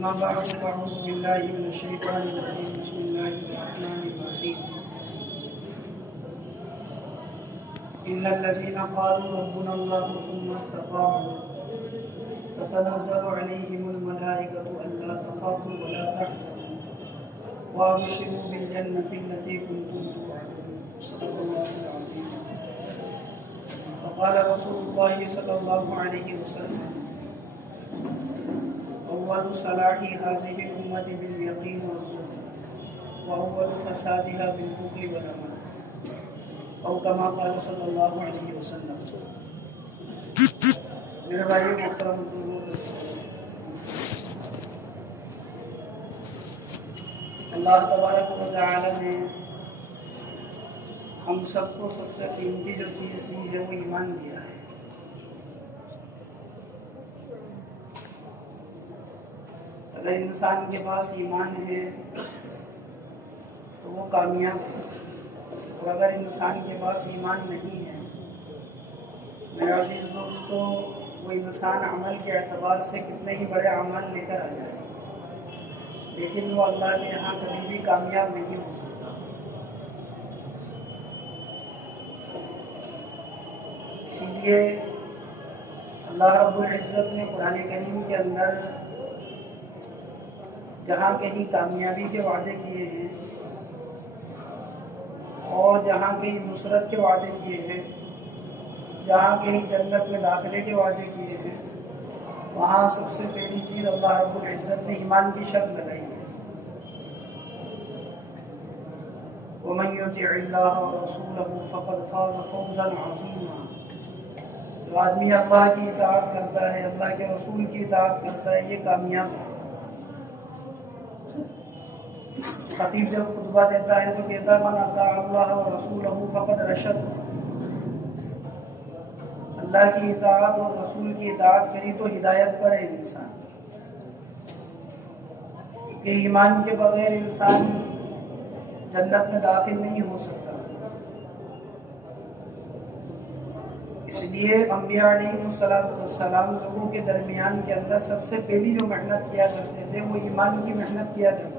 أما بعد فأعوذ بالله من الشيطان الرجيم بسم الله الرحمن الرحيم إن الذين قالوا ربنا الله ثم استقاموا تتنزل عليهم الملائكة ألا تخافوا ولا تحزنوا وأبشروا بالجنة التي كنتم توعدون صدق الله العظيم. وقال رسول الله صلى الله عليه وسلم أول صلاح هذه الأمة باليقين والظهر وأول فسادها بالبخل والعمل أو كما قال صلی اللہ علیہ وسلم. میرے بھائی محترم، اللہ تبارک و تعالی نے ہم سب کو سب سے قیمتی جو چیز دی ہے وہ ایمان دیا ہے. اگر انسان کے پاس ایمان ہے تو وہ کامیاب ہے، اور اگر انسان کے پاس ایمان نہیں ہے میرے عزیز دوستو، وہ انسان عمل کے اعتبار سے کتنے ہی بڑے اعمال لے کر آ جائے لیکن وہ اللہ کے یہاں کبھی بھی کامیاب نہیں ہو سکتا. اسی لیے اللہ رب العزت نے قرآن کریم کے اندر جہاں کہیں کامیابی کے وعدے کیے ہیں اور جہاں کہیں نصرت کے وعدے کیے ہیں، جہاں کہیں جنت میں داخلے کے وعدے کیے ہیں، وہاں سب سے پہلی چیز اللہ رب العزت نے ایمان کی شرط لگائی ہے. وَمَن يُطِعِ اللَّهَ وَرَسُولَهُ فَقَدْ فَازَ فَوْزًا عَظِيمًا. جو آدمی اللہ کی اطاعت کرتا ہے، اللہ کے رسول کی اطاعت کرتا ہے، یہ کامیاب ہے. خطیب جب خطبہ دیتا ہے تو کہتا ہے من اطاع اللہ ورسولہ فقد رشد. اللہ کی اطاعت اور رسول کی اطاعت کری تو ہدایت پر ہے انسان، کہ ایمان کے بغیر انسان جنت میں داخل نہیں ہو سکتا. اس لیے انبیاء علیہ السلام لوگوں کے درمیان کے اندر سب سے پہلی جو محنت کیا کرتے تھے وہ ایمان کی محنت کیا کرتے تھے،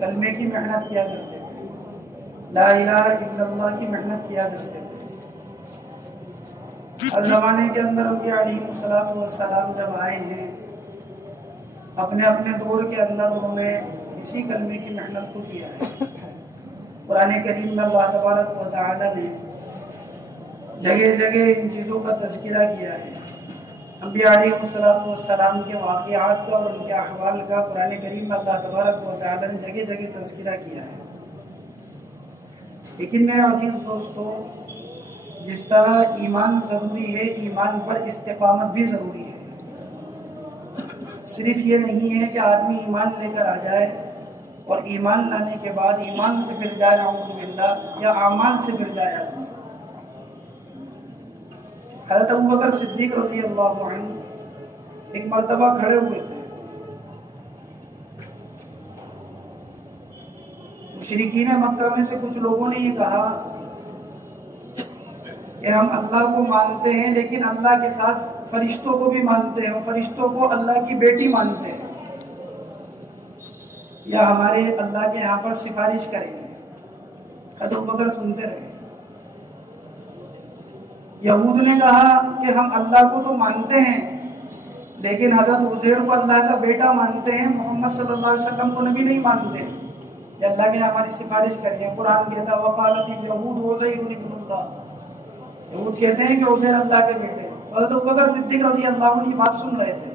کلمے کی محنت کیا کرتے تھے، لا الہ الا اللہ کی محنت کیا کرتے تھے. ہر زمانے کے اندر انبیاء علیہ السلام جب آئے ہیں اپنے اپنے دور کے اندر انہوں نے اسی کلمے کی محنت کو کیا ہے. قرآن کریم میں اللہ تبارک و تعالی نے جگہ جگہ ان چیزوں کا تذکرہ کیا ہے. انبیاء علیہ السلام کے واقعات کا اور ان کے احوال کا قرآن کریم میں اللہ تبارک و تعالی نے جگہ جگہ تذکرہ کیا ہے. لیکن میرے عزیز دوستو، جس طرح ایمان ضروری ہے، ایمان پر استقامت بھی ضروری ہے. صرف یہ نہیں ہے کہ آدمی ایمان لے کر آ جائے اور ایمان لانے کے بعد ایمان سے پھر جائے نعوذ باللہ، یا اعمال سے پھر جائے. حضرت ابوبکر صدیق رضی اللہ عنہ ایک مرتبہ کھڑے ہوئے تھے. مشرکین مکہ میں سے کچھ لوگوں نے یہ کہا کہ ہم اللہ کو مانتے ہیں لیکن اللہ کے ساتھ فرشتوں کو بھی مانتے ہیں، اور فرشتوں کو اللہ کی بیٹی مانتے ہیں، یا ہمارے اللہ کے یہاں پر سفارش کریں گے. حضرت ابوبکر سنتے رہے. یہود نے کہا کہ ہم اللہ کو تو مانتے ہیں لیکن حضرت عزیر کو اللہ کا بیٹا مانتے ہیں، محمد صلی اللہ علیہ وسلم کو نبی نہیں مانتے، کہ اللہ کے ہماری سفارش کریے. قرآن کہتا ہے وقالت اليہود عزیر ابن اللہ، یہود کہتے ہیں کہ عزیر اللہ کے بیٹے. حضرت ابوبکر صدیق رضی اللہ عنہ یہ بات سن رہے تھے.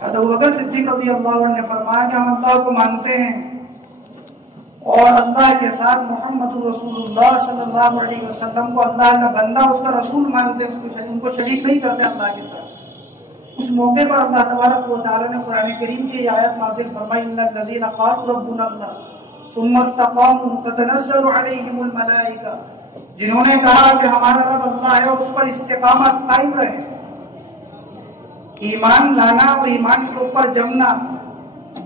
حضرت ابوبکر صدیق رضی اللہ عنہ نے فرمایا کہ ہم اللہ کو مانتے ہیں اور اللہ کے ساتھ محمد رسول اللہ صلی اللہ علیہ وسلم کو اللہ کا بندہ، اس کا رسول مانتے ہیں، ان کو شریک نہیں کرتے اللہ کے ساتھ. اس موقع پر اللہ تبارک و تعالی نے قرآن کریم کی یہ آیت نازل فرمائی ان الذین قالوا ربنا اللہ ثم استقاموا تتنزل علیہم الملائکہ. جنہوں نے کہا کہ ہمارا رب اللہ ہے اور اس پر استقامت قائم رہے. ایمان لانا اور ایمان کے اوپر جمنا،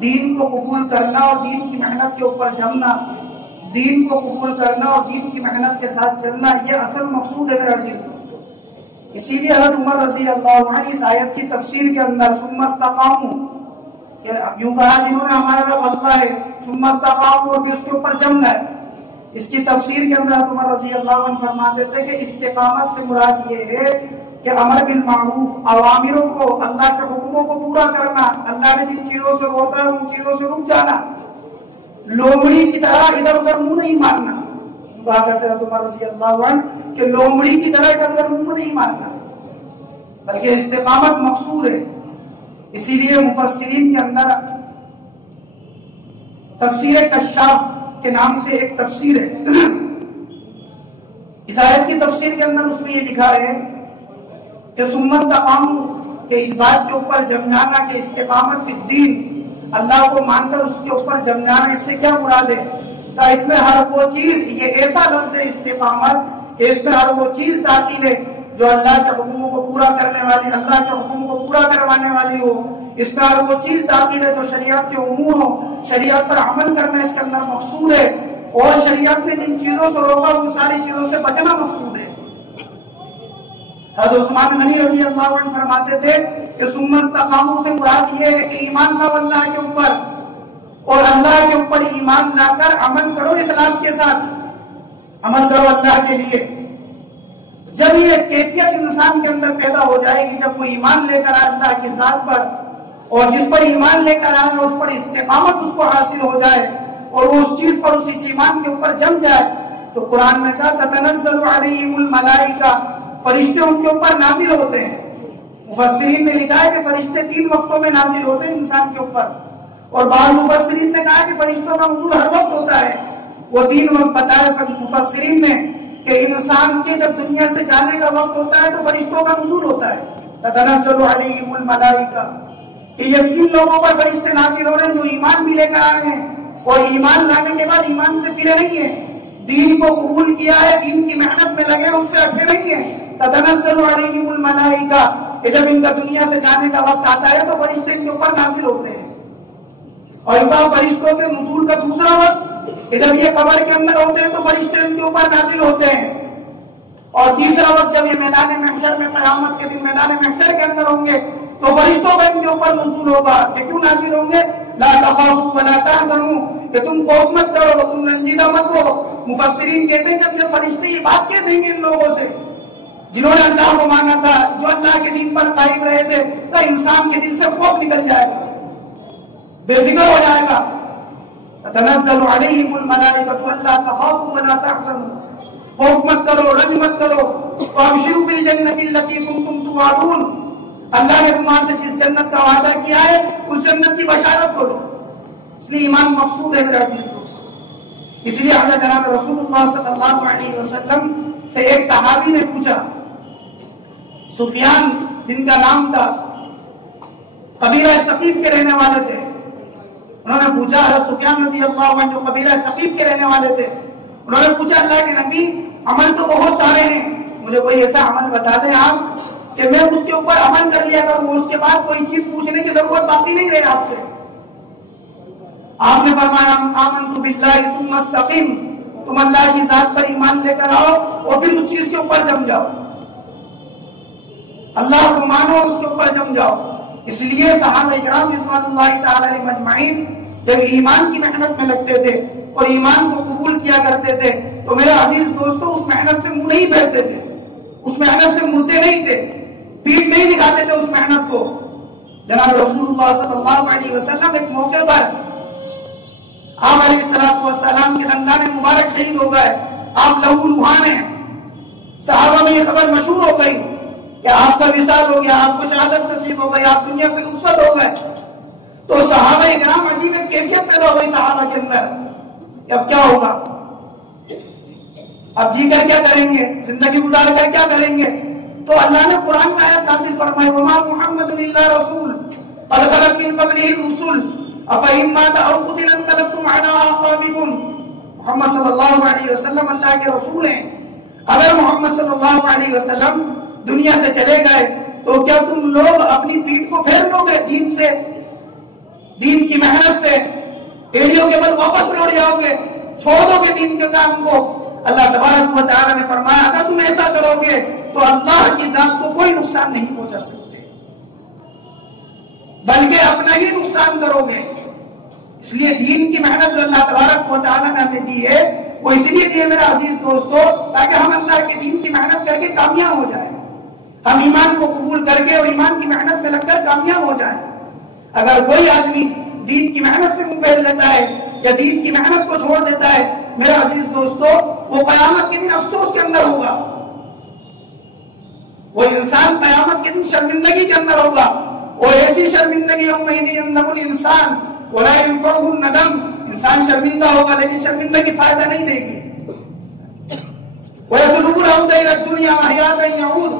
دین کو قبول کرنا اور دین کی محنت کے اوپر جمنا، دین کو قبول کرنا اور دین کی محنت کے ساتھ چلنا، یہ اصل مقصود ہے میرے عزیز دوستو. اسی لیے حضرت عمر رضی اللہ عنہ اس آیت کی تفسیر کے اندر ثم استقاموا، کہ یوں کہا جنہوں نے ہمارا رب اللہ ہے، ثم استقاموا، اور بھی اس کے اوپر جم گئے. اس کی تفسیر کے اندر حضرت عمر رضی اللہ عنہ فرماتے تھے کہ استقامت سے مراد یہ ہے کہ امر بالمعروف، اوامروں کو، اللہ کے حکموں کو پورا کرنا، اللہ نے جن چیزوں سے روکا ہے ان چیزوں سے رک جانا، لومڑی کی طرح ادھر ادھر منہ نہیں مارنا. کہا کرتے ہیں عمر رضی اللہ عنہ کہ لومڑی کی طرح ادھر ادھر منہ نہیں مارنا، بلکہ استقامت مقصود ہے. اسی لیے مفسرین کے اندر تفسیر کشاف کے نام سے ایک تفسیر ہے، اس آیت کی تفسیر کے اندر اس میں یہ لکھا ہے کہ ثم استقاموا، کہ اس بات کے اوپر جم جانا کہ استقامت فی الدین، اللہ کو مان کر اس کے اوپر جم جانا، اس سے کیا مراد ہے؟ کہ اس میں ہر وہ چیز، یہ ایسا لفظ ہے استقامت کہ اس میں ہر وہ چیز داخل ہے جو اللہ کے حکموں کو پورا کرنے والی، اللہ کے حکم کو پورا کروانے والی ہو. اس میں ہر وہ چیز داخل ہے جو شریعت کے امور ہو، شریعت پر عمل کرنا اس کے اندر مقصود ہے، اور شریعت نے جن چیزوں سے روکا ان ساری چیزوں سے بچنا مقصود ہے. حضرت عثمان غنی رضی اللہ عنہ فرماتے تھے کہ ثم استقاموا سے مراد یہ ہے کہ ایمان لاؤ اللہ کے اوپر، اور اللہ کے اوپر ایمان لا کر عمل کرو اخلاص کے ساتھ، عمل کرو اللہ کے لیے. جب یہ کیفیت انسان کے اندر پیدا ہو جائے گی، جب وہ ایمان لے کر آئے اللہ کی ذات پر، اور جس پر ایمان لے کر آئے اس پر استقامت اس کو حاصل ہو جائے، اور وہ اس چیز پر، اس ایمان کے اوپر جم جائے، تو قرآن میں کہا تتنزل علیہم الملائکہ، فرشتے ان کے اوپر نازل ہوتے ہیں. مفسرین نے لکھا ہے کہ فرشتے 3 وقتوں میں نازل ہوتے ہیں انسان کے اوپر، اور بعض مفسرین نے کہا کہ فرشتوں کا نزول ہر وقت ہوتا ہے. وہ 3 وقت بتائے مفسرین نے کہ انسان کے جب دنیا سے جانے کا وقت ہوتا ہے تو فرشتوں کا نزول ہوتا ہے. تتنزل علیہم الملائکہ، کہ یہ کن لوگوں پر فرشتے نازل ہو رہے ہیں جو ایمان بھی لے کر آئے ہیں، اور ایمان لانے کے بعد ایمان سے پھرے نہیں ہیں، دین کو قبول کیا ہے، دین کی محنت میں لگے اس سے ہٹے نہیں ہیں. تتنزل علیہم الملائکہ، کہ جب ان کا دنیا سے جانے کا وقت آتا ہے تو فرشتے ان کے اوپر نازل ہوتے ہیں. اور فرشتوں کے نزول کا دوسرا وقت کہ جب یہ قبر کے اندر ہوتے ہیں تو فرشتے ان کے اوپر نازل ہوتے ہیں. اور تیسرا وقت جب یہ میدان محشر میں، قیامت کے دن میدان محشر کے اندر ہوں گے تو فرشتوں کا ان کے اوپر نزول ہوگا. کہ کیوں نازل ہوں گے؟ لا تخافوا ولا تحزنوا، کہ تم خوف مت کرو، تم رنجیدہ مت ہو. مفسرین کہتے ہیں جب یہ فرشتے یہ بات کہہ دیں گے ان لوگوں سے جنہوں نے اللہ کو مانا تھا، جو اللہ کے دین پر قائم رہے تھے، تو انسان کے دل سے خوف نکل جائے گا، بے فکر ہو جائے گا. تنزل علیہم الملائکۃ الا تخافوا ولا تحزنوا، خوف مت کرو، رنج مت کرو. وابشروا بالجنۃ التي كنتم توعدون، اللہ نے تمہارے سے جس جنت کا وعدہ کیا ہے اس جنت کی بشارت کرو. اس لیے ایمان مقصود ہے میرا عزیز دوست. اس لیے حضرت جناب رسول اللہ صلی اللہ علیہ وسلم سے ایک صحابی نے پوچھا، سفیان جن کا نام تھا، قبیلہ ثقیف کے رہنے والے تھے. انہوں نے پوچھا، حضرت سفیان رضی اللہ عنہ جو قبیلہ ثقیف کے رہنے والے تھے، انہوں نے پوچھا اللہ کے نبی عمل تو بہت سارے ہیں، مجھے کوئی ایسا عمل بتا دیں آپ کہ میں اس کے اوپر عمل کر لیا کروں، اس کے بعد کوئی چیز پوچھنے کی ضرورت باقی نہیں رہے آپ سے. آپ نے فرمایا آمنت باللہ ثم استقم، تم اللہ کی ذات پر ایمان لے کر آؤ اور پھر اس چیز کے اوپر جم جاؤ، اللہ کو مانو اور اس کے اوپر جم جاؤ. اس لیے صحابہ کرام رضوان اللہ تعالی علیہم اجمعین جب ایمان کی محنت میں لگتے تھے اور ایمان کو قبول کیا کرتے تھے تو میرے عزیز دوستو اس محنت سے منہ نہیں پھیرتے تھے، اس محنت سے مڑتے نہیں تھے، پیٹ نہیں دکھاتے تھے اس محنت کو. جناب رسول اللہ صلی اللہ علیہ وسلم ایک موقع پر آپ علیہ السلام کے دندان مبارک شہید ہو گئے، آپ لہو لہان ہیں. صحابہ میں یہ خبر مشہور ہو گئی کہ آپ کا وصال ہو گیا، آپ کو شہادت نصیب ہو گئی، آپ دنیا سے رخصت ہو گئے. تو صحابہ کرام عجیب ایک کیفیت پیدا ہو گئی صحابہ کے اندر کہ اب کیا ہوگا، اب جی کر کیا کریں گے، زندگی گزار کر کیا کریں گے. تو اللہ نے قرآن میں آیت نازل فرمائی، وما محمد الا رسول قد خلت من قبله الرسل افإن مات او قتل انقلبتم على اعقابكم. محمد صلی اللہ علیہ وسلم اللہ کے رسول ہیں. اگر محمد صلی اللہ علیہ وسلم دنیا سے چلے گئے تو کیا تم لوگ اپنی پیٹھ کو پھیر لو گے دین سے، دین کی محنت سے، ایڑیوں کے بل واپس لوٹ جاؤ گے، چھوڑ دو گے دین کے کام کو. اللہ تبارک و تعالی نے فرمایا اگر تم ایسا کرو گے تو اللہ کی ذات کو کوئی نقصان نہیں پہنچا سکتے، بلکہ اپنا ہی نقصان کرو گے۔ اس لیے دین کی محنت جو اللہ تبارک و تعالیٰ نے ہمیں دی ہے وہ اس لیے دی ہے میرے عزیز دوستو، تاکہ ہم اللہ کے دین کی محنت کر کے کامیاب ہو جائیں، ہم ایمان کو قبول کر کے اور ایمان کی محنت میں لگ کر کامیاب ہو جائیں۔ اگر کوئی آدمی دین کی محنت سے منہ پھیر لیتا ہے یا دین کی محنت کو چھوڑ دیتا ہے میرے عزیز دوستو، وہ قیامت کے دن افسوس کے اندر ہوگا، وہ انسان قیامت کے دن شرمندگی کے اندر ہوگا، اور ایسی شرمندگی یومئذ یندم الانسان ولا ينفعه الندم، انسان شرمندہ ہوگا لیکن شرمندگی فائدہ نہیں دے گی۔ وَيَطْلُبُ الْعَوْدَ إِلَى الدُّنْيَا وَحْيَاةً يَعُودُ،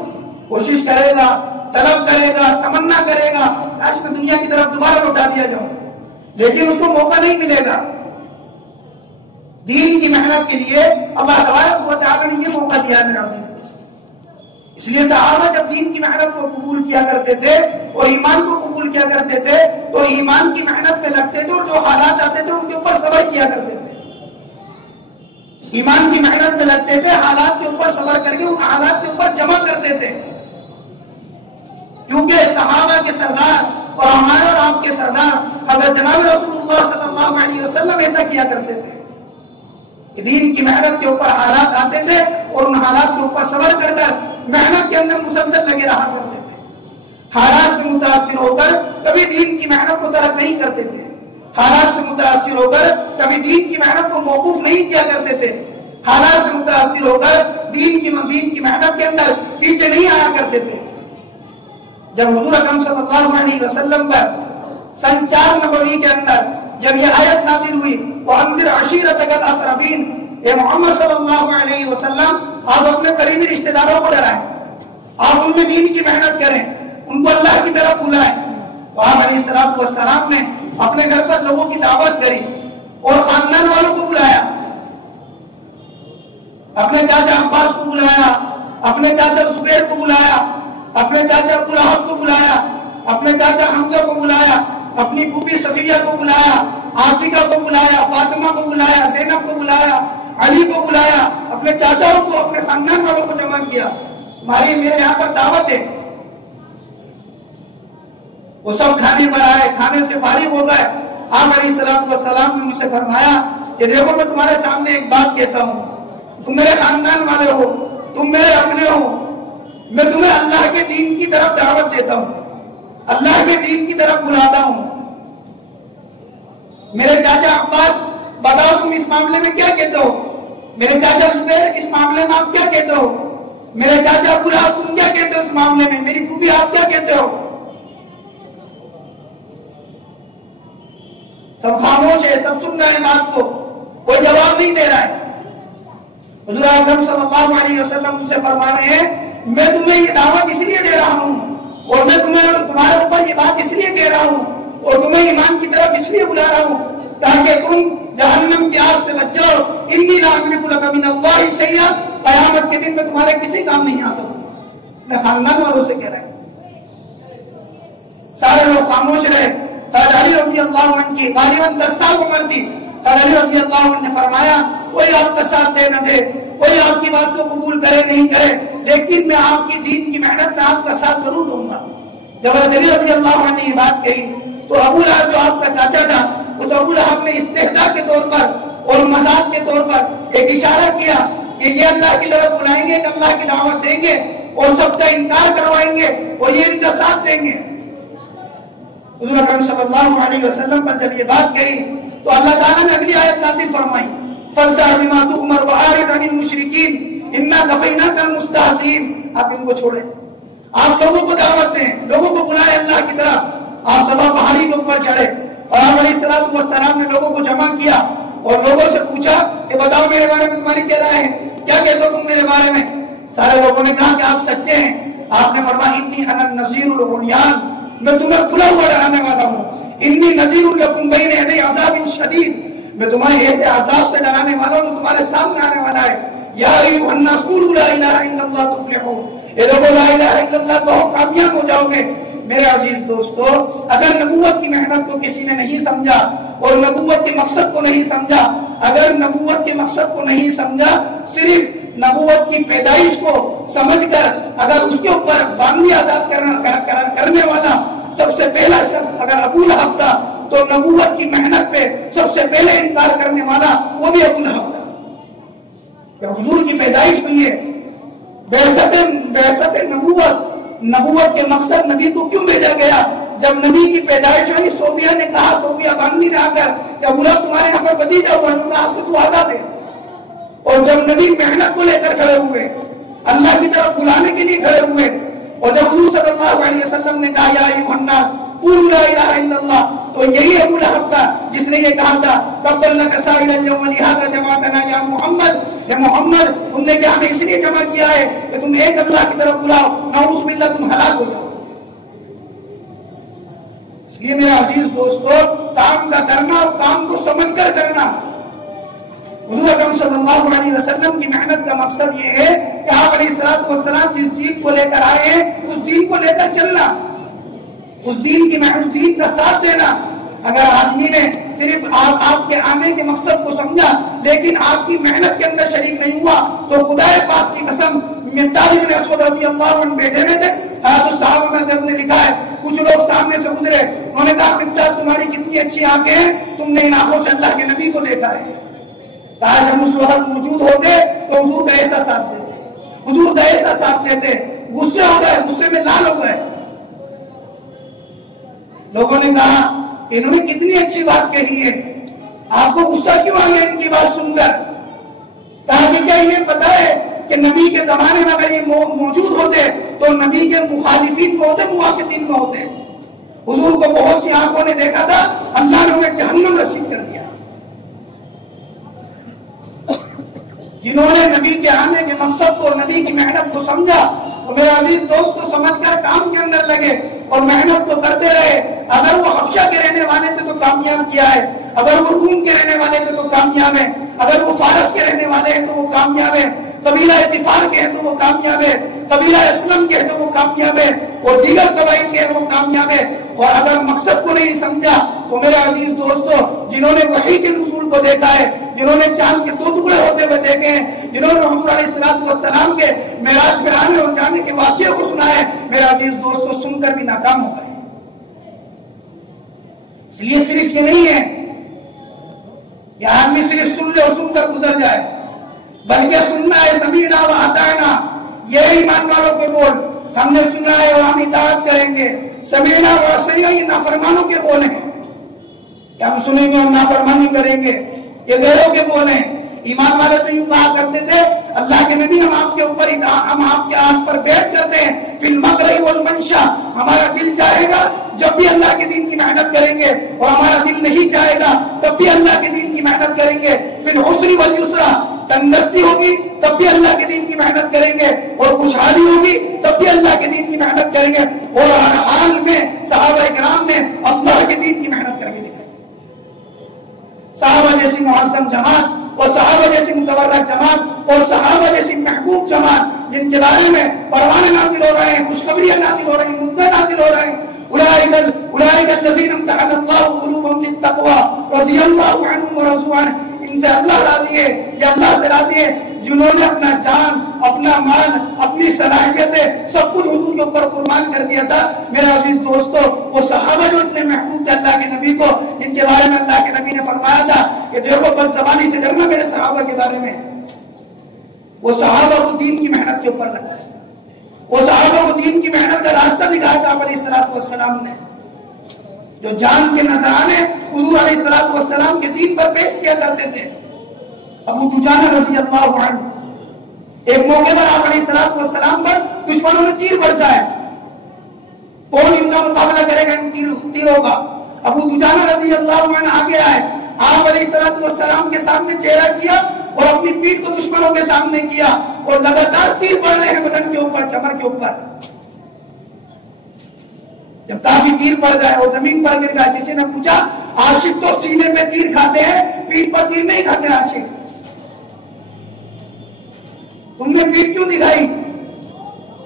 کوشش کرے گا، طلب کرے گا، تمنا کرے گا کاش میں دنیا کی طرف دوبارہ لوٹا دیا جاؤں، لیکن اس کو موقع نہیں ملے گا۔ دین کی محنت کے لیے اللہ تبارک و تعالیٰ نے یہ موقع دیا ہے میرے عزیز دوست۔ اس لیے صحابہ جب دین کی محنت کو قبول کیا کرتے تھے اور ایمان کو قبول کیا کرتے تھے تو ایمان کی محنت میں لگتے تھے اور جو حالات آتے تھے ان کے اوپر صبر کیا کرتے تھے۔ ایمان کی محنت میں لگتے تھے، حالات کے اوپر صبر کر کے ان حالات کے اوپر جمع کرتے تھے، کیونکہ صحابہ کے سردار اور ہمارے اور آپ کے سردار حضرت جناب رسول اللہ صلی اللہ علیہ وسلم ایسا کیا کرتے تھے کہ دین کی محنت کے اوپر حالات آتے تھے اور ان حالات کے اوپر صبر کر کر محنت کے اندر مسلسل لگے رہا کرتے تھے، حالات سے متاثر ہو کر کبھی دین کی محنت کو ترک نہیں کرتے تھے، حالات سے متاثر ہو کر کبھی دین کی محنت کو موقوف نہیں کیا کرتے تھے، حالات سے متاثر ہو کر دین کی محنت کے اندر پیچھے نہیں آیا کرتے تھے۔ جب حضور اکرم صلی اللہ علیہ وسلم پر سن 4 نبوی کے اندر جب یہ آیت نازل ہوئی وَأَنذِرْ عَشِيرَتَكَ الْأَقْرَبِينَ، اے محمد صلی اللہ علیہ وسلم آپ اپنے قریبی رشتہ داروں کو ڈرائیں، آپ ان میں دین کی محنت کریں، ان کو اللہ کی طرف بلائیں۔ آپ علیہ السلام نے اپنے گھر پر لوگوں کی دعوت کری اور خاندان والوں کو بلایا، اپنے چاچا عباس کو بلایا، اپنے چاچا زبیر کو بلایا، اپنے چاچا ابو لہب کو بلایا، اپنے چاچا حمزہ کو بلایا، اپنی پھوپھی صفیہ کو بلایا، عاتقہ کو بلایا، فاطمہ کو بلایا، زینب کو بلایا، علی کو بلایا، اپنے چاچاؤں کو، اپنے خاندان والوں کو جمع کیا، ہماری میرے یہاں پر دعوت ہے۔ وہ سب کھانے پر آئے، کھانے سے فارغ ہو گئے۔ آپ علیہ السلام نے مجھ سے فرمایا کہ دیکھو میں تمہارے سامنے ایک بات کہتا ہوں، تم میرے خاندان والے ہو، تم میرے اپنے ہو، میں تمہیں اللہ کے دین کی طرف دعوت دیتا ہوں، اللہ کے دین کی طرف بلاتا ہوں۔ میرے چاچا عباس بتاؤ تم اس معاملے میں کیا کہتے ہو، میرے چاچا زبیر اس معاملے میں آپ کیا کہتے ہو، میرے چاچا ابو لہب تم کیا کہتے ہو اس معاملے میں، میری پھوپھی آپ کیا کہتے ہو؟ سب خاموش ہے، سب سن رہے ہیں بات کو، کوئی جواب نہیں دے رہا ہے۔ حضور اکرم صلی اللہ علیہ وسلم مجھ سے فرما رہے ہیں میں تمہیں یہ دعوت اس لیے دے رہا ہوں اور میں تمہارے اوپر یہ بات اس لیے کہہ رہا ہوں اور تمہیں ایمان کی طرف اس لیے بلا رہا ہوں تاکہ تم جہنم کی آگ سے بچ جاؤ۔ انی لا املک لک من اللہ شیئا، قیامت کے دن میں تمہارے کسی کام نہیں آ سکوں۔ میں خاندان والوں سے کہہ رہا ہوں، سارے لوگ خاموش رہے۔ حضرت علی رضی اللہ عنہ کی غالباً 10 سال عمر تھی۔ حضرت علی رضی اللہ عنہ نے فرمایا کوئی آپ کا ساتھ دے نہ دے، کوئی آپ کی بات کو قبول کرے نہیں کرے، لیکن میں آپ کی دین کی محنت میں آپ کا ساتھ ضرور دوں گا۔ جب حضرت علی رضی اللہ عنہ نے یہ بات کہی تو ابو لہب جو آپ کا چاچا تھا اس ابو لہب نے استہزاء کے طور پر اور مذاق کے طور پر ایک اشارہ کیا کہ یہ اللہ کی طرف بلائیں گے، اللہ کی دعوت دیں گے اور سب کا انکار کروائیں گے اور یہ ان کا ساتھ دیں گے۔ حضور اکرم صلی اللہ علیہ وسلم پر جب یہ بات کہی تو اللہ تعالیٰ نے اگلی آیت نازل فرمائی فَاصْدَعْ بِمَا تُؤْمَرُ وَأَعْرِضْ عَنِ الْمُشْرِكِينَ إِنَّا كَفَيْنَاكَ الْمُسْتَهْزِئِينَ۔ آپ ان کو چھوڑیں، آپ لوگوں کو دعوت دیں، لوگوں کو بلائیں اللہ کی طرف۔ آپ صفا پہاڑی کے اوپر چڑھے اور آپ علیہ السلام نے لوگوں کو جمع کیا اور لوگوں سے پوچھا کہ بتاؤ میرے بارے میں تمہاری کیا رائے ہے، کیا کہتے ہو تم میرے بارے میں؟ سارے لوگوں نے کہا کہ آپ سچے ہیں۔ آپ نے فرمایا انی انا النذیر العریان، میں تمہیں کھلا ہوا ڈرانے والا ہوں۔ انی نذیر لکم بین یدی عذاب شدید، میں تمہیں ایسے عذاب سے ڈرانے والا ہوں جو تمہارے سامنے آنے والا ہے۔ یا ایھا الناس قولوا لا الہ الا اللہ تفلحون، اے لوگوں لا الہ الا اللہ کہو کامیاب ہو جاؤ گے۔ میرے عزیز دوستو، اگر نبوت کی محنت کو کسی نے نہیں سمجھا اور نبوت کے مقصد کو نہیں سمجھا، اگر نبوت کے مقصد کو نہیں سمجھا، صرف نبوت کی پیدائش کو سمجھ کر اگر اس کے اوپر باندھی آزاد کرنے والا سب سے پہلا شخص اگر ابو لہب تھا تو نبوت کی محنت پہ سب سے پہلے انکار کرنے والا وہ بھی ابو لہب تھا. کہ حضور کی پیدائش ہوئی ہے، بعثت نبوت کے مقصد نبی کو کیوں بھیجا گیا؟ جب نبی کی پیدائش ہوئی صوفیہ نے کہا، صوفیہ باندھی نے آ کر کہ ابو لہب تمہارے یہاں پر بھتیجا ہوا ہے، آج سے تو آزاد ہے. اور جب نبی محنت کو لے کر کھڑے ہوئے، اللہ کی طرف بلانے کے لیے کھڑے ہوئے، اور جب حضور صلی اللہ علیہ وسلم نے کہا یا ایھا الناس قولوا لا الہ الا اللہ، تو یہی ابو لہب تھا جس نے یہ کہا تھا تبا لک سائر اليوم لہذا جمعتنا یا محمد، یا محمد تم نے کیا ہمیں اس لیے جمع کیا ہے کہ تم ایک اللہ کی طرف بلاؤ، نعوذ باللہ تم ہلاک ہو جاؤ. اس لیے میرا عزیز دوستو، کام کا کرنا اور کام کو سمجھ کر کرنا. حضور اکرم صلی اللہ علیہ وسلم کی محنت کا مقصد یہ ہے کہ آپ علیہ الصلوۃ والسلام جس دین کو لے کر آئے ہیں اس دین کو لے کر چلنا، اس دین کا ساتھ دینا. اگر آدمی نے صرف آپ کے آنے کے مقصد کو سمجھا لیکن آپ کی محنت کے اندر شریک نہیں ہوا تو خدا پاک کی قسم، مقداد بن اسود رضی اللہ عنہ بیٹھے میں تھے، حضرت صحابہ میں جب نے لکھا ہے کچھ لوگ سامنے سے گزرے، انہوں نے کہا مقداد تمہاری کتنی اچھی آنکھیں ہیں، تم نے ان آنکھوں سے اللہ کے نبی کو دیکھا ہے. کاش ہم اس وقت موجود ہوتے تو حضور کا ایسا ساتھ دیتے، حضور کا ایسا ساتھ دیتے. غصے ہو گئے، غصے میں لال ہو گئے. لوگوں نے کہا انہوں نے کتنی اچھی بات کہی ہے، آپ کو غصہ کیوں آ گیا ان کی بات سن کر؟ تاکہ کیا انہیں پتا ہے کہ نبی کے زمانے میں اگر یہ موجود ہوتے تو نبی کے مخالفین میں ہوتے، موافقین میں ہوتے. حضور کو بہت سی آنکھوں نے دیکھا تھا، اللہ نے انہیں جہنم نصیب کر دیا. جنہوں نے نبی کے آنے کے مقصد کو، نبی کی محنت کو سمجھا، تو میرا عزیز دوست کو سمجھ کر کام کے اندر لگے اور محنت کو کرتے رہے. اگر وہ حبشہ کے رہنے والے تھے تو کامیاب کیا ہے، اگر وہ روم کے رہنے والے تھے تو کامیاب ہے، اگر وہ فارس کے رہنے والے ہیں تو وہ کامیاب ہے، قبیلہ اتفار کے ہیں تو وہ کامیاب ہے، قبیلہ اسلم کے ہیں تو وہ کامیاب ہے، اور دیگر قبائل کے ہیں تو وہ کامیاب ہے. اور اگر مقصد کو نہیں سمجھا تو میرے عزیز دوستو، جنہوں نے وحی کے نزول کو دیکھا ہے، جنہوں نے چاند کے 2 ٹکڑے ہوتے ہوئے دیکھے ہیں، جنہوں نے حضور علیہ السلام کے معراج پر آنے اور جانے کے واقعے کو سنا ہے، میرے عزیز دوستو سن کر بھی ناکام ہو گئے. اس لیے صرف یہ نہیں ہے کہ آدمی صرف سن لے اور سن کر گزر جائے، بلکہ سننا ہے سمیعنا و اطعنا، یہ ایمان والوں کے بول، ہم نے سنا ہے اور ہم اطاعت کریں گے. سمیعنا و عصینا یہ نافرمانوں کے بول ہیں کہ ہم سنیں گے اور نافرمانی کریں گے، یہ غیروں کے بول ہیں. ایمان والے تو یوں کہا کرتے تھے اللہ کے نبی ہم آپ کے اوپر ہم آپ کے ہاتھ پر بیعت کرتے ہیں فی المکرہ والمنشا، ہمارا دل چاہے گا جب بھی اللہ کے دین کی محنت کریں گے، اور ہمارا دل نہیں چاہے گا تب بھی اللہ کے دین کی محنت کریں گے. فی العسر والیسرا، تنگستی ہوگی تب بھی اللہ کے دین کی محنت کریں گے، اور خوشحالی ہوگی تب بھی اللہ کے دین کی محنت کریں گے. اور ہر حال میں صحابہ کرام نے اللہ کے دین کی محنت کر کے دکھائی. صحابہ جیسی معظم جماعت اور صحابہ جیسی متبرک جماعت اور صحابہ جیسی محبوب جماعت جن کے بارے میں پروانے نازل ہو رہے ہیں، خوشخبریاں نازل ہو رہی ہیں، مدعے نازل ہو رہے ہیں، اولئک الذین امتحن اللہ قلوبهم للتقوی رضی اللہ عنہم ورضوا عنہ، ان سے اللہ راضی ہے، یہ اللہ سے راضی ہے جنہوں نے اپنا جان، اپنا مال، اپنی صلاحیتیں سب کچھ حضور کے اوپر قربان کر دیا تھا. میرے عزیز دوستو، وہ صحابہ جو اتنے محبوب تھے اللہ کے نبی کو، ان کے بارے میں اللہ کے نبی نے فرمایا تھا کہ دیکھو بس زبانی سے ڈرنا میرے صحابہ کے بارے میں. وہ صحابہ کو دین کی محنت کے اوپر رکھا ہے، وہ صحابہ کو دین کی محنت کا راستہ دکھایا تھا آپ علیہ السلام نے، جو جان کے نذرانے حضور علیہ السلام کے دین پر پیش کیا کرتے تھے. ابو دجانہ رضی اللہ عنہ، ایک موقع پر آپ علیہ السلام پر دشمنوں نے تیر برسائے، کون ان کا مقابلہ کرے گا ان تیروں کا؟ ابو دجانہ رضی اللہ عنہ آگے آئے، آپ علیہ السلام کے سامنے چہرہ کیا اور اپنی پیٹھ کو دشمنوں کے سامنے کیا، اور لگاتار تیر پڑ رہے ہیں بدن کے اوپر، کمر کے اوپر. جب کافی تیر پڑ گئے اور زمین پر گر گئے، کسی نے پوچھا عاشق تو سینے پہ تیر کھاتے ہیں، پیٹھ پر تیر نہیں کھاتے عاشق، تم نے پیٹھ کیوں دکھائی؟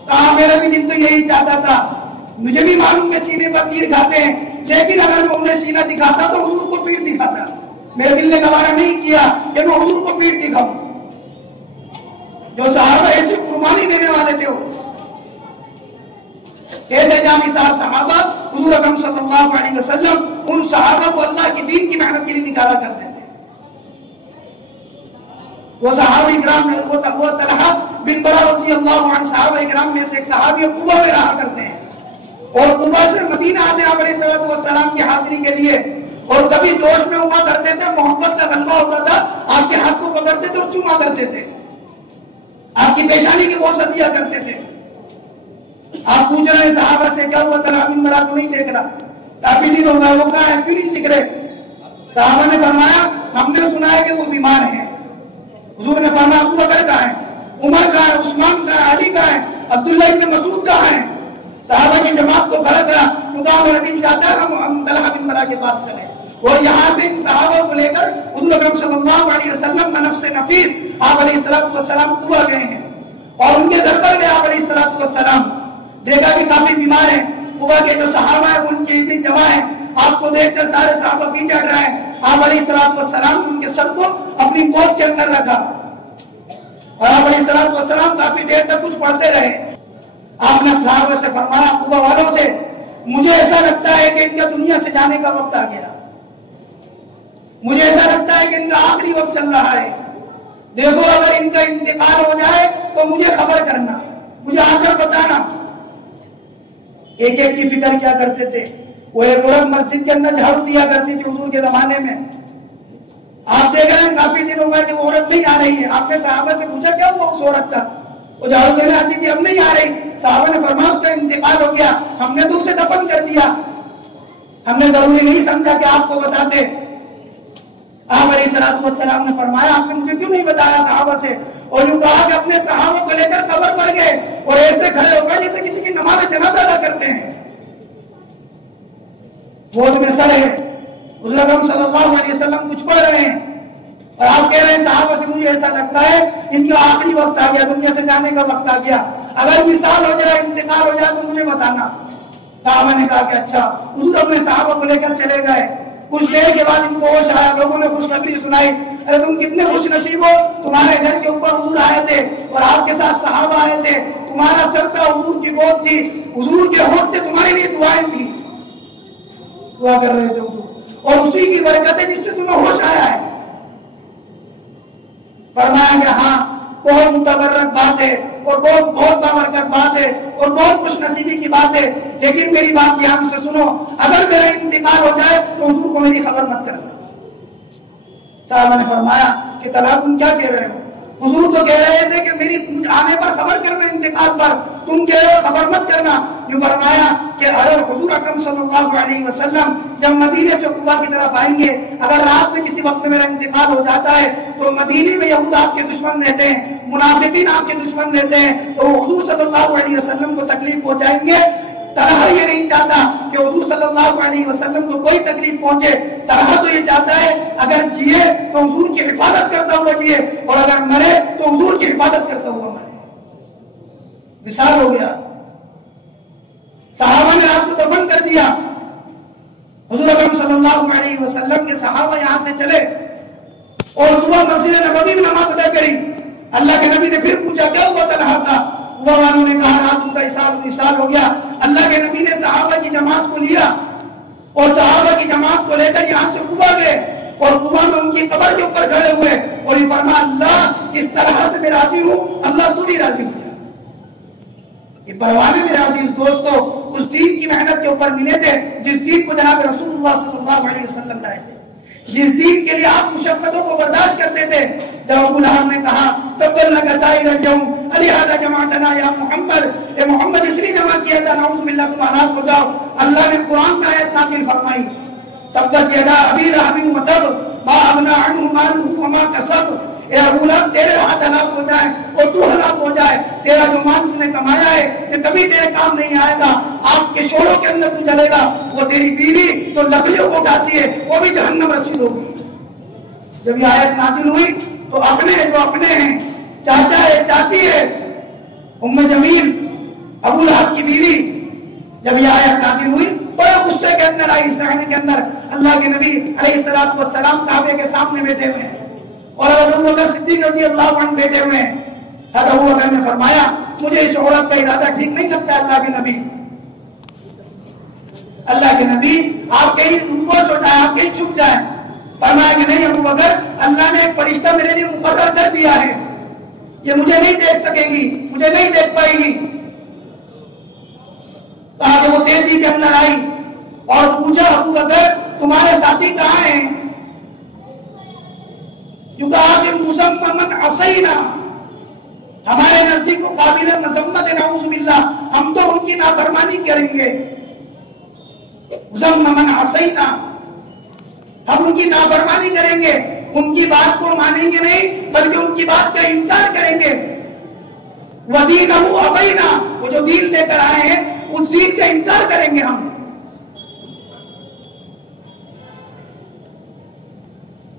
کہا میرا بھی دل تو یہی چاہتا تھا، مجھے بھی معلوم ہے سینے پر تیر کھاتے ہیں، لیکن اگر میں انہیں سینہ دکھاتا تو حضور کو پیٹھ دکھاتا. میرے دل نے گوارا نہیں کیا کہ میں حضور کو پیٹھ دکھاؤں. جو صحابہ ایسی قربانی دینے والے تھے، ایسے جانبدار صحابہ حضور اکرم صلی اللہ علیہ وسلم ان صحابہ کو اللہ کی دین کی محنت کے لیے نکالا کرتے تھے۔ وہ صحابہ اکرام وہ طلحہ بن برا رضی اللہ عنہ صحابہ اکرام میں سے ایک صحابی قبا میں رہا کرتے ہیں، اور قبا سے مدینہ آتے ہیں علیہ السلام کی حاضری کے لیے، اور کبھی جوش میں ہوا کرتے تھے، محبت کا غلبہ ہوتا تھا، آپ کے ہاتھ کو پکڑتے تھے اور چوما کرتے تھے، آپ کی پیشانی کی بوسہ دیا کرتے تھے۔ آپ پوچھ رہے ہیں صحابہ سے کیا ہوا، طلحہ بن برا کو نہیں دیکھ رہا، کافی دن ہو گئے، وہ کہاں ہے، کیوں نہیں دکھ رہے؟ صحابہ نے فرمایا ہم نے سنا ہے کہ وہ بیمار ہیں۔ حضور نے فرمایا ابو بکر کہاں ہے، عمر کہاں ہے، عثمان کہاں ہے، علی کہاں ہے، عبداللہ ابن مسعود کہاں ہے؟ صحابہ کی جماعت کو کھڑا کرا، مقام نبی چاہتا ہے ہم طلحہ بن برا کے پاس چلیں، اور یہاں سے ان صحابہ کو لے کر حضور اکرم صلی اللہ علیہ وسلم کا نفس نفیر آپ علیہ السلام قبا گئے ہیں، اور ان کے گھر پر گئے آپ علیہ السلام، دیکھا کہ کافی بیمار ہیں، قبا کے جو صحابہ ہیں ان کی اتنی جمع ہے، آپ کو دیکھ کر سارے صحابہ پیچھے ہٹ رہے ہیں، آپ علیہ السلام ان کے سر کو اپنی گود کے اندر رکھا، اور آپ علیہ السلام کافی دیر تک کچھ پڑھتے رہے۔ آپ نے صحابہ سے فرمایا، قبا والوں سے، مجھے ایسا لگتا ہے کہ ان کا دنیا سے جانے کا وقت آ گیا، مجھے ایسا لگتا ہے کہ ان کا آخری وقت چل رہا ہے، دیکھو اگر ان کا انتقال ہو جائے تو مجھے خبر کرنا، مجھے آ کر بتانا۔ ایک ایک کی فکر کیا کرتے تھے، وہ ایک عورت مسجد کے اندر جھاڑو دیا کرتی تھی حضور کے زمانے میں، آپ دیکھ رہے ہیں کافی دن ہو گئے کہ وہ عورت نہیں آ رہی ہے، آپ نے صحابہ سے پوچھا کیا ہوا اس عورت کا، وہ جھاڑو دینے آتی تھی اب نہیں آ رہی، صحابہ نے فرمایا اس کا انتقال ہو گیا، ہم نے تو اسے دفن کر دیا، ہم نے ضروری نہیں سمجھا کہ آپ کو بتاتے۔ آپ علیہ السلام نے فرمایا آپ نے مجھے کیوں نہیں بتایا صحابہ سے، اور یوں کہا کہ اپنے صحابہ کو لے کر قبر پر گئے اور ایسے کھڑے ہو گئے جیسے کسی کی نماز جنازہ ادا کرتے ہیں، گود میں سر ہے، حضور اکرم صلی اللہ علیہ وسلم کچھ پڑھ رہے ہیں، اور آپ کہہ رہے ہیں صحابہ سے مجھے ایسا لگتا ہے ان کا آخری وقت آ گیا، دنیا سے جانے کا وقت آ گیا، اگر وصال ہو جائے، انتقال ہو جائے تو مجھے بتانا۔ صحابہ نے کہا کہ اچھا۔ حضور اپنے صحابہ کو لے کر چلے گئے، کچھ دیر کے بعد ان کو ہوش آیا، لوگوں نے خوشخبری سنائی، ارے تم کتنے خوش نصیب ہو، تمہارے گھر کے اوپر حضور آئے تھے اور آپ کے ساتھ صحابہ آئے تھے، تمہارا سر تھا، حضور کی گود تھی، حضور کے ہونٹ تھے، تمہارے لیے دعائیں تھی، دعا کر رہے تھے حضور، اور اسی کی برکت ہے جس سے تمہیں ہوش آیا ہے۔ فرمایا کہ ہاں بہت متبرک بات ہے اور بہت بابرکت بات ہے اور بہت خوش نصیبی کی بات ہے، لیکن میری بات دھیان سے سنو، اگر میرا انتقال ہو جائے تو حضور کو میری خبر مت کرنا۔ صحابہ نے فرمایا کہ طلحہ تم کیا کہہ رہے ہو، حضور تو کہہ رہے تھے کہ میری آنے پر خبر کرنا، انتقال پر، تم کہہ رہے ہو خبر مت کرنا۔ جو فرمایا کہ اگر حضور اکرم صلی اللہ علیہ وسلم جب مدینے سے قبا کی طرف آئیں گے، اگر رات میں کسی وقت میں میرا انتقال ہو جاتا ہے تو مدینے میں یہود آپ کے دشمن رہتے ہیں، منافقین آپ کے دشمن رہتے ہیں، تو وہ حضور صلی اللہ علیہ وسلم کو تکلیف پہنچائیں گے۔ طلحہ یہ نہیں چاہتا کہ حضور صلی اللہ علیہ وسلم کو کوئی تکلیف پہنچے، طلحہ تو یہ چاہتا ہے اگر جیے تو حضور کی حفاظت کرتا ہوا جیے، اور اگر مرے تو حضور کی حفاظت کرتا ہوا مرے۔ وصال ہو گیا، صحابہ نے آپ کو دفن کر دیا، حضور اکرم صلی اللہ علیہ وسلم کے صحابہ یہاں سے چلے اور صبح مسجد نبوی میں نماز ادا کری۔ اللہ کے نبی نے پھر پوچھا کیا ہوا طلحہ کا، وہ والوں نے کہا رات ان کا وصال ہو گیا۔ اللہ کے نبی نے صحابہ کی جماعت کو لیا اور صحابہ کی جماعت کو لے کر یہاں سے قبا گئے، اور قبا میں ان کی قبر کے اوپر کھڑے ہوئے اور یہ فرمایا اللہ اس طرح سے میں راضی ہوں، اللہ تو بھی راضی ہو۔ یہ پروانے میں عزیز دوستو اس دین کی محنت کے اوپر ملے تھے جس دین کو جناب رسول اللہ صلی اللہ علیہ وسلم لائے تھے، جس دین کے لیے آپ مشقتوں کو برداشت کرتے تھے۔ جب ابو لہب نے کہا تبلغ سائر الجوم لہذا جمعتنا یا محمد، اے محمد اس لیے جمع کیا تھا نعوذ باللہ تم ہلاک ہو جاؤ۔ اللہ نے قرآن میں آیت نازل فرمائی تبت یدا ابی لہب وتب ما اغنی عنہ مالہ وما کسب، اے ابو لہب تیرے ہاتھ ہلاک ہو جائے اور تو ہلاک ہو جائے، تیرا جو مال تو نے کمایا ہے یہ کبھی تیرے کام نہیں آئے گا، آگ کے شعلوں کے اندر تو جلے گا، وہ تیری بیوی تو لکڑیوں کو اٹھاتی ہے وہ بھی جہنم رسید ہوگی۔ جب یہ آیت نازل ہوئی تو اپنے جو اپنے ہیں، چاچا ہے چاچی ہے، ام جمیل ابو لہب کی بیوی، جب یہ آیت نازل ہوئی بڑے غصے کے اندر آئی، صحنے کے اندر اللہ کے نبی علیہ السلام کعبے کے سامنے بیٹھے ہوئے ہیں اور ابو بکر صدیق رضی اللہ عنہ بیٹھے ہوئے ہیں، حضرت ابو بکر نے فرمایا مجھے اس عورت کا ارادہ ٹھیک نہیں لگتا اللہ کے نبی. اللہ کے نبی آپ کہیں روبوش ہو جائیں, آپ کہیں چھپ جائیں. فرمایا کہ نہیں ابو بکر, اللہ نے ایک فرشتہ میرے لیے مقرر کر دیا ہے, یہ مجھے نہیں دیکھ سکے گی, مجھے نہیں دیکھ پائے گی. کہا کہ وہ تیزی کے اندر آئی اور پوچھا ابو بکر تمہارے ساتھی کہاں ہیں؟ جو کہا کہ مذممن عصینا, ہمارے نزدیک کو قابل مذمت نعوذ باللہ, ہم تو ان کی نافرمانی کریں گے. مذممن عصینا, ہم ان کی نافرمانی کریں گے, ان کی بات کو مانیں گے نہیں بلکہ ان کی بات کا انکار کریں گے. وَدِينَهُ أَبَيْنَا, وہ جو دین لے کر آئے ہیں اس دین کا انکار کریں گے ہم.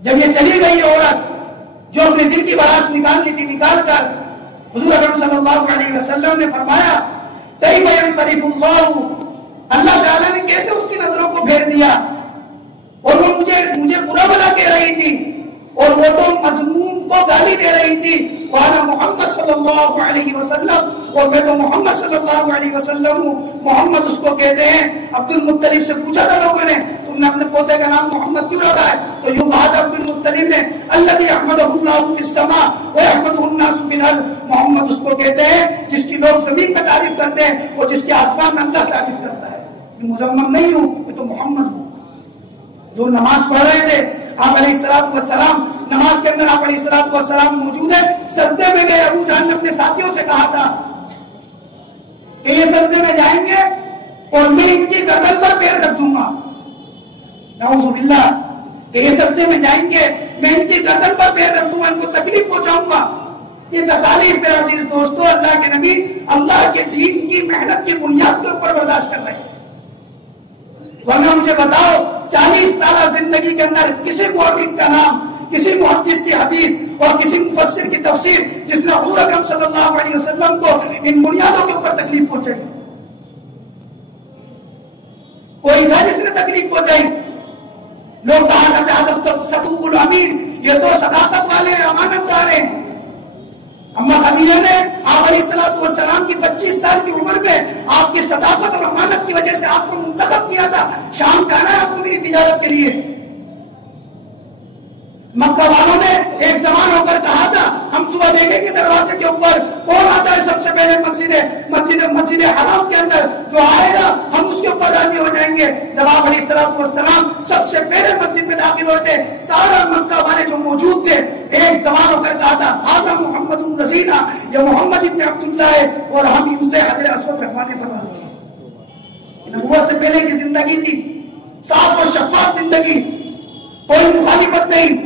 جب یہ چلی گئی عورت جو اپنے دل کی بڑاس نکالنی تھی نکال کر, حضور اکرم صلی اللہ علیہ وسلم نے فرمایا کیف ينصرف اللہ, اللہ تعالیٰ نے کیسے اس کی نظروں کو پھیر دیا, اور وہ مجھے برا بھلا کہہ رہی تھی, اور وہ تو مذموم کو گالی دے رہی تھی. وانا محمد صلی اللہ علیہ وسلم, اور میں تو محمد صلی اللہ علیہ وسلم ہوں. محمد اس کو کہتے ہیں. عبد المطلب سے پوچھا تھا لوگوں نے تم نے اپنے پوتے کا نام محمد کیوں رکھا ہے؟ تو یوں کہا تھا عبد المطلب نے الذی احمدہ اللہ فی السماء ویحمدہ الناس فی الارض, محمد اس کو کہتے ہیں جس کی لوگ زمین میں تعریف کرتے ہیں اور جس کے آسمان میں اللہ تعریف کرتا ہے. میں مذمم نہیں ہوں, میں تو محمد ہوں. جو نماز پڑھ رہے تھے آپ علیہ الصلوۃ والسلام, نماز کے اندر آپ علیہ الصلوۃ والسلام موجود ہے, سجدے میں گئے. ابو جہل نے اپنے ساتھیوں سے کہا تھا کہ یہ سجدے میں جائیں گے اور میں ان کی گردن پر پیر رکھ دوں گا. نعوذ باللہ, کہ یہ سجدے میں جائیں گے میں ان کی گردن پر پیر رکھ دوں گا, ان کو تکلیف پہنچاؤں گا. یہ تکالیف پہ عزیز دوستو اللہ کے نبی اللہ کے دین کی محنت کی بنیاد کے اوپر برداشت کر رہے ہیں. ورنہ مجھے بتاؤ 40 سالہ زندگی کے اندر کسی مورخ کا نام, کسی محدث کی حدیث اور کسی مفسر کی تفسیر جس نے حضور اکرم صلی اللہ علیہ وسلم کو ان بنیادوں کے اوپر تکلیف پہنچائی, کوئی تھا جس نے تکلیف پہنچائی؟ لوگ کہا کرتے حضرت صدوق الامین, یہ تو صداقت والے امانت دار ہیں. اما خدیجہ نے آپ علیہ الصلوۃ والسلام کی 25 سال کی عمر میں آپ کی صداقت اور امانت کی وجہ سے آپ کو منتخب کیا تھا, شام جانا ہے آپ کو میری تجارت کے لیے. مکہ والوں نے ایک زمان ہو کر کہا تھا ہم صبح دیکھیں گے دروازے کے اوپر کون آتا ہے سب سے پہلے مسجد حرام کے اندر, جو آئے گا ہم اس کے اوپر راضی ہو جائیں گے. جب آپ علیہ الصلوۃ والسلام سب سے پہلے مسجد میں داخل ہوتے, سارا مکہ والے جو موجود تھے ایک زمان ہو کر کہا تھا ھذا محمد رسولنا, یہ محمد ابن عبداللہ ہے اور ہم ان سے حجر اسود رکھوانے پر راضی ہیں. نبوت سے پہلے کی زندگی تھی, صاف اور شفاف زندگی, کوئی مخالفت نہیں.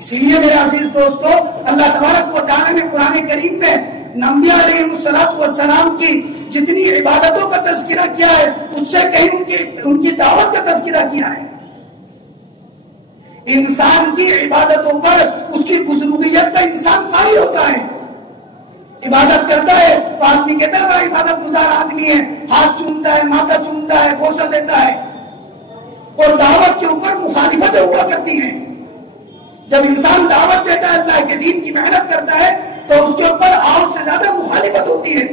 اسی لیے میرے عزیز دوستو اللہ تبارک و تعالی نے قرآن کریم میں انبیاء علیہ السلام کی جتنی عبادتوں کا تذکرہ کیا ہے اس سے کہیں ان کی دعوت کا تذکرہ کیا ہے. انسان کی عبادتوں پر اس کی بزرگیت کا انسان قائل ہوتا ہے. عبادت کرتا ہے تو آدمی کہتا ہے وہ عبادت گزار آدمی ہے, ہاتھ چومتا ہے, ماتھا چومتا ہے, بوسہ دیتا ہے. اور دعوت کے اوپر مخالفتیں ہوا کرتی ہیں. جب انسان دعوت دیتا ہے اللہ کے دین کی محنت کرتا ہے تو اس کے اوپر اور سے زیادہ مخالفت ہوتی ہے.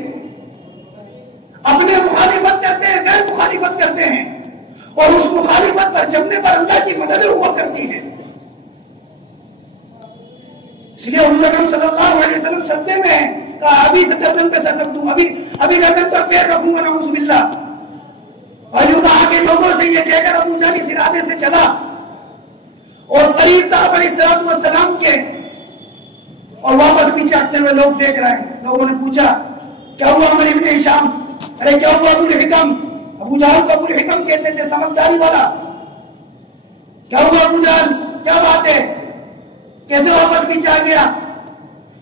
اپنے مخالفت کرتے ہیں, غیر مخالفت کرتے ہیں, اور اس مخالفت پر جمنے پر اللہ کی مدد ہوا کرتی ہے. اس لیے حضور اکرم صلی اللہ علیہ وسلم سجدے میں کہا ابھی سے گردن پہ سر رکھ دوں, ابھی گردن پر پیر رکھوں گا نعوذ باللہ. اور یوں کہا کہ لوگوں سے یہ کہہ کر ابو جہل اس ارادے سے چلا اور قریب تھا علیہ الصلوۃ والسلام کے, اور واپس پیچھے ہٹتے ہوئے لوگ دیکھ رہے ہیں. لوگوں نے پوچھا کیا ہوا عمر ابن ہشام, ارے کیا ہوا ابو الحکم, ابو جہل کو ابو الحکم کہتے تھے, سمجھداری والا. کیا ہوا ابو جہل, کیا بات ہے, کیسے واپس پیچھے آ گیا؟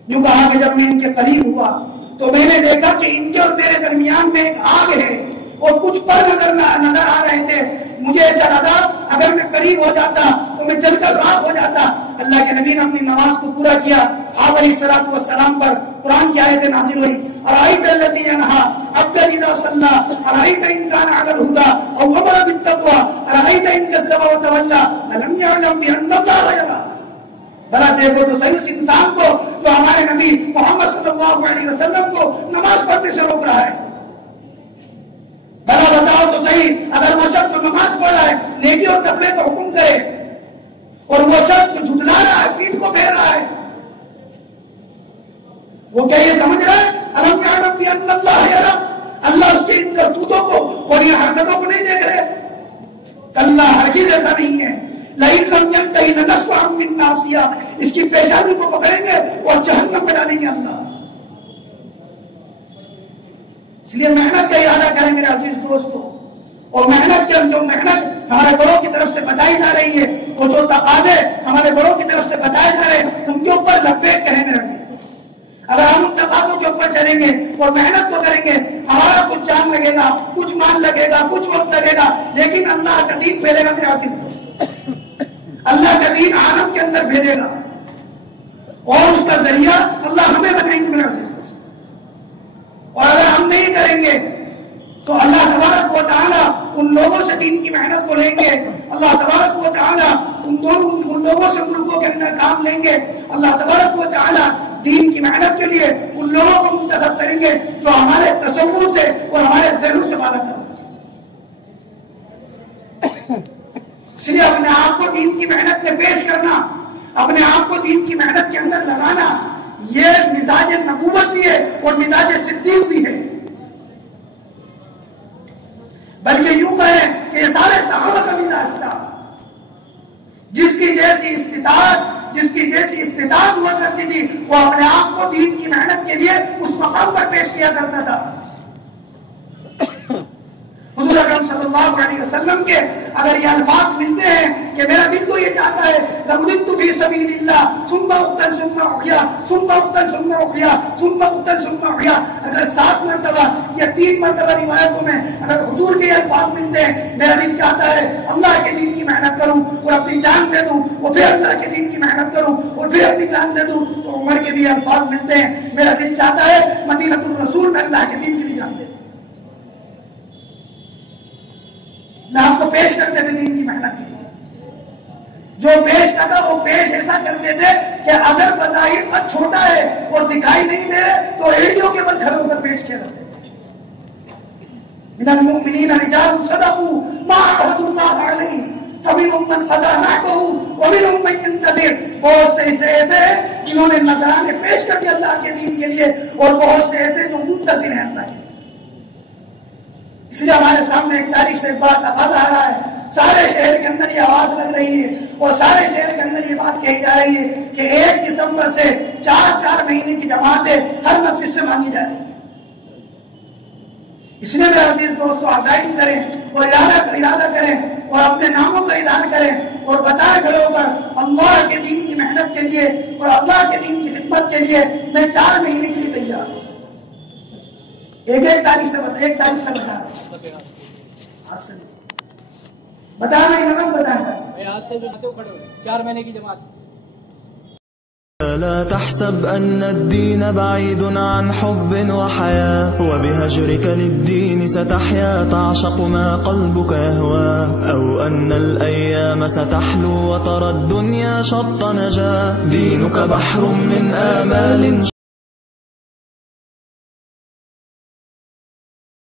یوں کہا کہ جب میں ان کے قریب ہوا تو میں نے دیکھا کہ ان کے اور میرے درمیان میں ایک آگ ہے اور کچھ پر نظر آ رہے تھے. مجھے ایسا لگا اگر میں قریب ہو جاتا تو میں جل کر راکھ ہو جاتا. اللہ کے نبی نے اپنی نماز کو پورا کیا. آپ علیہ الصلوۃ والسلام پر قرآن کی آیتیں نازل ہوئی. ارأیت الذی ینہی عبدا اذا صلی, ارأیت ان کان علی الہدی او امر بالتقوی, ارأیت ان کذب وتولی, الم یعلم بان اللہ یری. بھلا دیکھو تو صحیح اس انسان کو جو ہمارے نبی محمد صلی اللہ علیہ وسلم کو نماز پڑھنے سے روک رہا ہے. بھلا بتاؤ تو صحیح اگر وہ شخص جو نماز پڑھ رہا ہے نیکی اور تقوی کا حکم کرے اور وہ شخص جو جھٹلا رہا ہے پیٹھ کو پھیر رہا ہے, وہ کیا یہ سمجھ رہا ہے الم یعلم بان اللہ یرا, اللہ اس کے ان کرتوتوں کو اور یہ حرکتوں کو نہیں دیکھ رہے؟ کلا ہرگز ایسا نہیں ہے. لئن لم ينتهي لنسفعا بالناصیہ, اس کی پیشانی کو پکڑیں گے اور جہنم میں ڈالیں گے اللہ. اس لیے محنت کا ارادہ کریں میرے عزیز دوستو, اور محنت کے جو محنت ہمارے بڑوں کی طرف سے بتائی جا رہی ہے, وہ جو تقاضے ہمارے بڑوں کی طرف سے بتائے جا رہے ہیں ان کے اوپر لبیک کہیں میرے عزیز دوستو. اگر ہم ان تقاضوں کے اوپر چلیں گے اور محنت کو کریں گے, ہمارا کچھ جان لگے گا, کچھ مال لگے گا, کچھ وقت لگے گا, لیکن اللہ کا دین پھیلے گا میرے عزیز دوستو. اللہ کا دین عالم کے اندر بھیجے گا اور اس کا ذریعہ اللہ ہمیں بنائیں گے میرے عزیز دوستو. اور اگر ہم نہیں کریں گے تو اللہ تبارک و تعالیٰ ان لوگوں سے دین کی محنت کو لیں گے, اللہ تبارک و تعالیٰ ان لوگوں سے ملکوں کے اندر کام لیں گے, اللہ تبارک و تعالیٰ دین کی محنت کے لیے ان لوگوں کو منتخب کریں گے جو ہمارے تصور سے اور ہمارے ذہنوں سے بالا کریں. اس لیے اپنے آپ کو دین کی محنت میں پیش کرنا, اپنے آپ کو دین کی محنت کے اندر لگانا, یہ مزاج نبوت بھی ہے اور مزاج صدیق بھی ہے. بلکہ یوں کہیں کہ یہ سارے صحابہ کا مزاج تھا. جس کی جیسی استطاعت ہوا کرتی تھی وہ اپنے آپ کو دین کی محنت کے لیے اس مقام پر پیش کیا کرتا تھا. حضور اکرم صلی اللہ علیہ وسلم کے اگر یہ الفاظ ملتے ہیں کہ میرا دل تو یہ چاہتا ہے لَأُدِدْتُ فِي سَبِيلِ اللَّهِ ثُمَّ أُقْتَلْ ثُمَّ أُحْيَا ثُمَّ أُقْتَلْ ثُمَّ أُحْيَا ثُمَّ أُقْتَلْ ثُمَّ أُحْيَا, اگر 7 مرتبہ یا 3 مرتبہ روایتوں میں اگر حضور کے الفاظ ملتے ہیں میرا دل چاہتا ہے اللہ کے دین کی محنت کروں اور اپنی جان دے دوں, اور پھر اللہ کے دین کی محنت کروں اور پھر اپنی جان دے دوں, تو عمر کے بھی الفاظ ملتے ہیں میرا دل چاہتا ہے مدینۃ الرسول میں اللہ کے دین کے لیے جان دے دوں. میں آپ کو پیش کرتے تھے دین کی محنت کی, جو پیش کرتا وہ پیش ایسا کرتے تھے کہ اگر بظاہر قد چھوٹا ہے اور دکھائی نہیں دے تو ایڑیوں کے بل کھڑے ہو کر پیش کیا کرتے تھے. من المؤمنین رجال صدقوا ما عاهدوا الله علیہ فمنهم من قضى نحبه ومنهم من ينتظر. بہت سے ایسے ہیں جنہوں نے نذرانے پیش کر دیا اللہ کے دین کے لیے, اور بہت سے ایسے جو منتظر ہیں اللہ کے. اس لیے ہمارے سامنے ایک تاریخ سے ایک بڑا تقاضا آ رہا ہے. سارے شہر کے اندر یہ آواز لگ رہی ہے اور سارے شہر کے اندر یہ بات کہی جا رہی ہے کہ 1 دسمبر سے 4 مہینے کی جماعتیں ہر مسجد سے مانگی جا رہی ہیں. اس لیے میرے عزیز دوستو عزائم کریں اور ارادہ کریں اور اپنے ناموں کا اظہار کریں اور بتائے کھڑے ہو کر اللہ کے دین کی محنت کے لیے اور اللہ کے دین کی خدمت کے لیے میں 4 مہینے کے لیے تیار ہوں. ایک تاریخ سے بتانا ہی نمک بتانا 4 مہینے کی جماعت. لا تحسب أن الدين بعيد عن حب وحياة وبهجرك للدين ستحيا تعشق ما قلبك يهوى أو أن الأيام ستحلو وترى الدنيا شط نجاة. دينك بحر من آمال